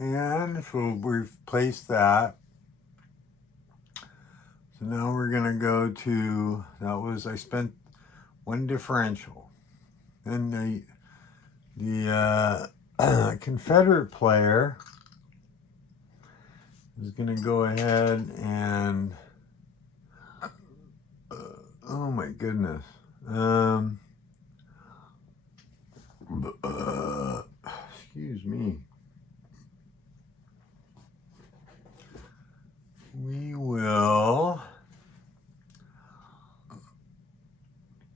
And so we've placed that. So now we're going to go to, I spent one differential. Then the Confederate player is going to go ahead and, oh my goodness. Excuse me. We will,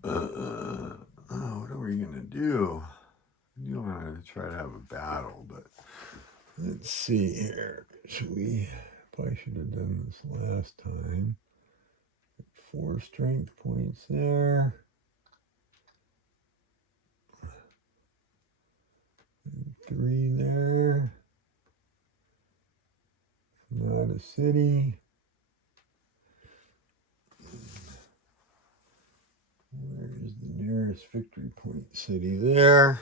what are we going to do? I do want to try to have a battle, but let's see here. Probably should have done this last time. 4 strength points there. And 3 there. Not a city. Where is the nearest victory point city there?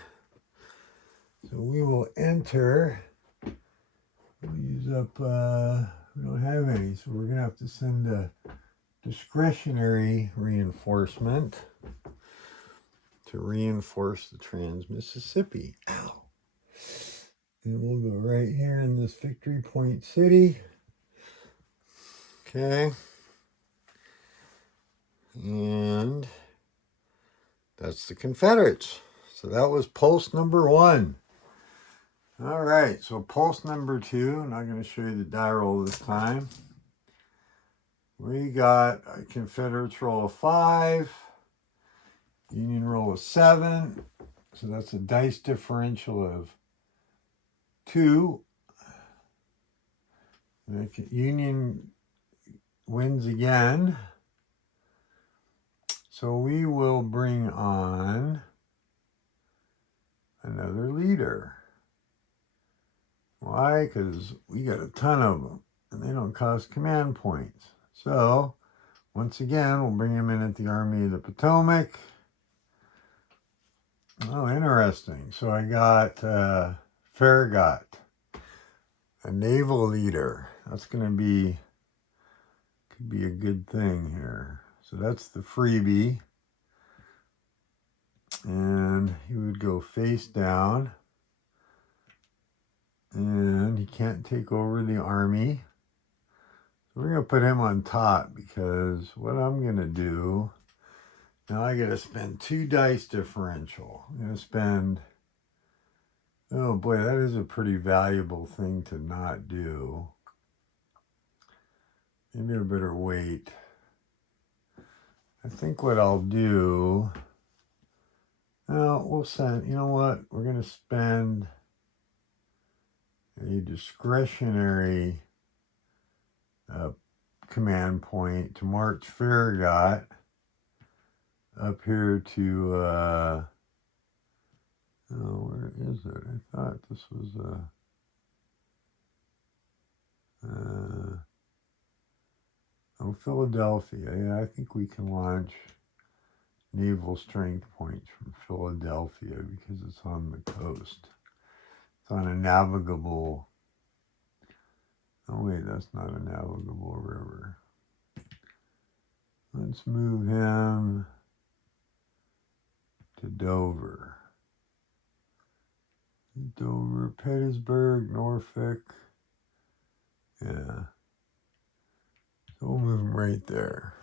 So we will enter. We'll use up, we don't have any, so we're going to have to send a discretionary reinforcement to reinforce the Trans-Mississippi. Ow. And we'll go right here in this victory point city. Okay. And that's the Confederates. So that was pulse number 1. All right, so pulse number 2, I'm not going to show you the die roll this time. We got a Confederates roll of 5, Union roll of 7, so that's a dice differential of 2. Union wins again. So we will bring on another leader. Why? Because we got a ton of them, and they don't cost command points. So, once again, we'll bring him in at the Army of the Potomac. Oh, interesting. So I got Farragut, a naval leader. That's going to be, could be a good thing here. So that's the freebie. And he would go face down. And he can't take over the army. So we're going to put him on top because what I'm going to do, now I got to spend 2 dice differential. I'm going to spend, oh boy, that is a pretty valuable thing to not do. Maybe I better wait. I think what I'll do, well, we'll send, you know what, we're going to spend a discretionary command point to march Farragut up here to, oh, where is it? I thought this was oh, Philadelphia. Yeah, I think we can launch naval strength points from Philadelphia because it's on the coast. It's on a navigable, oh wait, that's not a navigable river. Let's move him to Dover. Dover, Petersburg, Norfolk. Yeah. So we'll move him right there.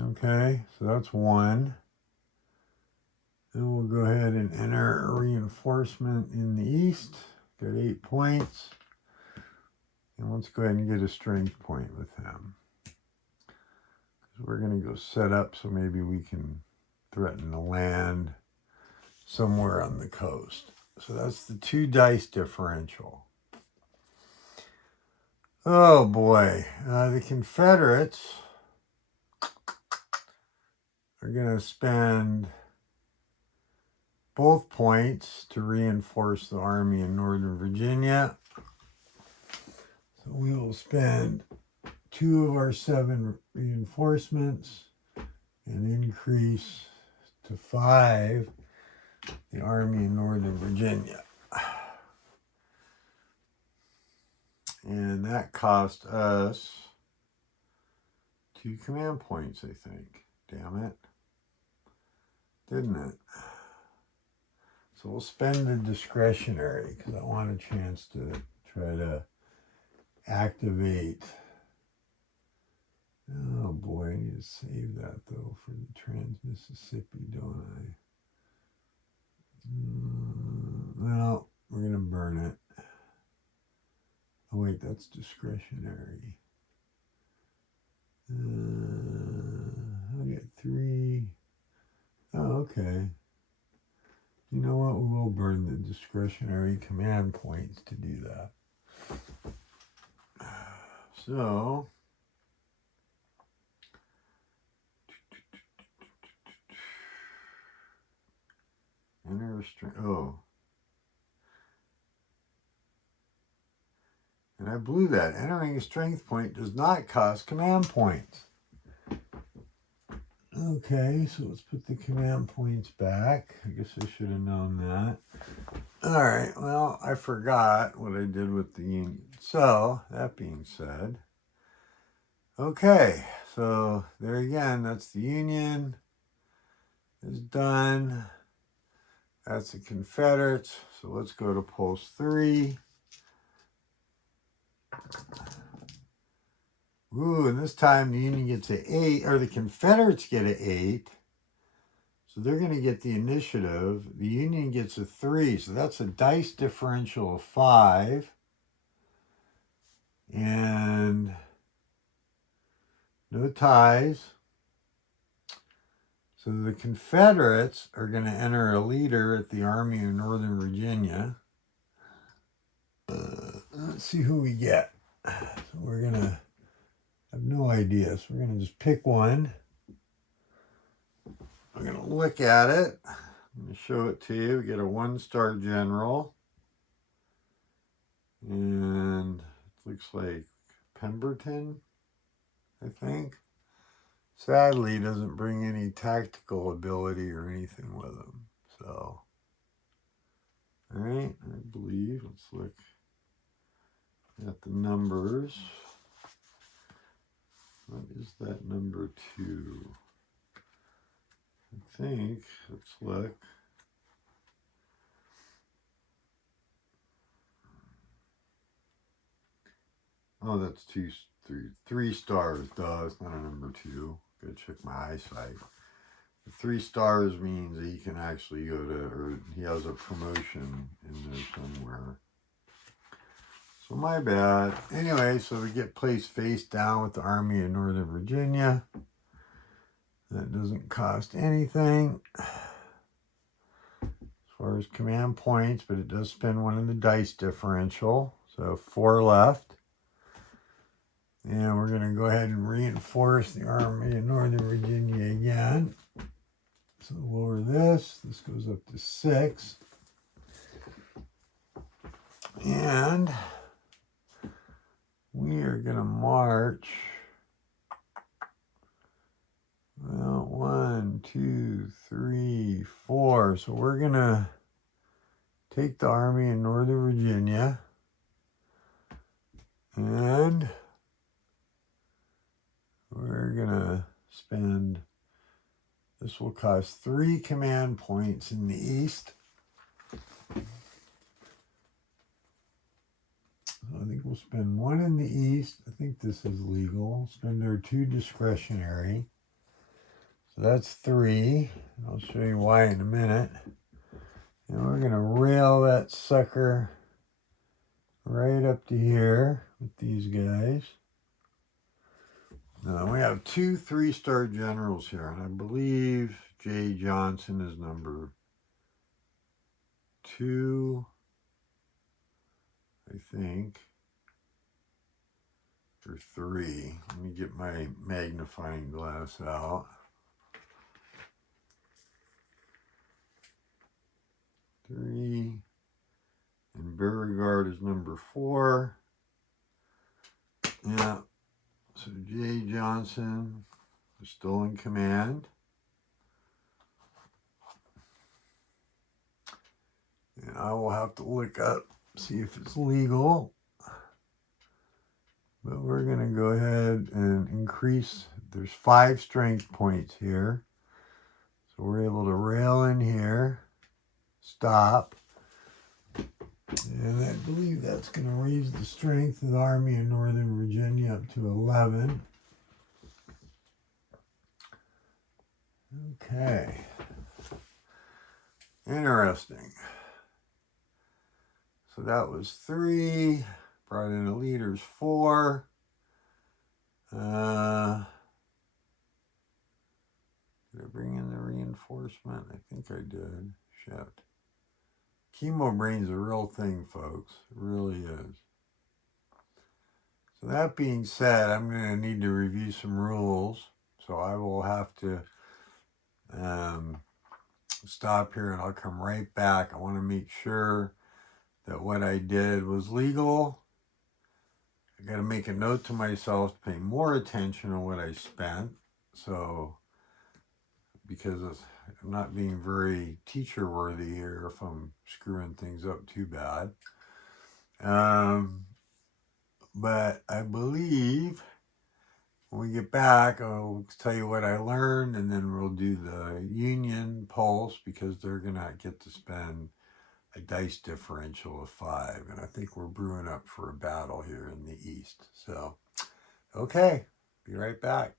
Okay, so that's 1. Then we'll go ahead and enter a reinforcement in the east. Got 8 points. And let's go ahead and get a strength point with him. Because we're going to go set up so maybe we can threaten to land somewhere on the coast. So that's the 2 dice differential. Oh boy, the Confederates are going to spend both points to reinforce the army in Northern Virginia. So we will spend 2 of our 7 reinforcements and increase to 5 the army in Northern Virginia. And that cost us 2 command points, I think. Damn it. Didn't it? So we'll spend the discretionary because I want a chance to try to activate. Oh boy, I need to save that though for the Trans-Mississippi, don't I? Well, we're going to burn it. Oh wait, that's discretionary. I'll get 3. Oh, okay. You know what? We will burn the discretionary command points to do that. So, enter a string. Oh. And I blew that. Entering a strength point does not cost command points. Okay, so let's put the command points back. I guess I should have known that. All right, well, I forgot what I did with the union. So, that being said, okay, so there again, that's the union is done. That's the Confederates. So let's go to pulse 3. Ooh, and this time the Union gets an 8, or the Confederates get an 8. So they're going to get the initiative. The Union gets a 3. So that's a dice differential of 5. And no ties. So the Confederates are going to enter a leader at the Army of Northern Virginia. Let's see who we get. So we're going to have no idea. So we're going to just pick one. I'm going to look at it. I'm going to show it to you. We get a 1-star general. And it looks like Pemberton, I think. Sadly, doesn't bring any tactical ability or anything with him. So, all right, I believe. Let's look at the numbers. What is that number 2? I think, let's look. Oh, that's 3 stars. Duh, it's not a number 2. Gotta check my eyesight. 3 stars means that he can actually go to, or he has a promotion in there somewhere. So my bad. Anyway, so we get placed face down with the Army of Northern Virginia. That doesn't cost anything as far as command points, but it does spend 1 in the dice differential. So 4 left. And we're going to go ahead and reinforce the Army of Northern Virginia again. So lower this. This goes up to 6. And we are going to march. Well, 1, 2, 3, 4. So we're going to take the Army in Northern Virginia. And we're going to spend, this will cost 3 command points in the east. I think we'll spend 1 in the east. I think this is legal. Spend our 2 discretionary. So that's 3. I'll show you why in a minute. And we're going to rail that sucker right up to here with these guys. Now we have 2 3-star generals here, and I believe J. Johnson is number 2, I think, or 3. Let me get my magnifying glass out. 3, and Beauregard is number 4. Yeah, so J. Johnson is still in command. And I will have to look up, see if it's legal. But we're going to go ahead and increase. There's 5 strength points here. So we're able to rail in here, stop. And I believe that's going to raise the strength of the Army of Northern Virginia up to 11. Okay. Interesting. So that was 3. Brought in a leaders 4. Did I bring in the reinforcement? I think I did. Shit. Chemo brain's a real thing, folks. It really is. So that being said, I'm going to need to review some rules. So I will have to stop here and I'll come right back. I want to make sure that what I did was legal. I got to make a note to myself to pay more attention on what I spent. So, because I'm not being very teacher worthy here if I'm screwing things up too bad. But I believe when we get back, I'll tell you what I learned, and then we'll do the Union Pulse because they're going to get to spend a dice differential of 5. And I think we're brewing up for a battle here in the East. So, okay, be right back.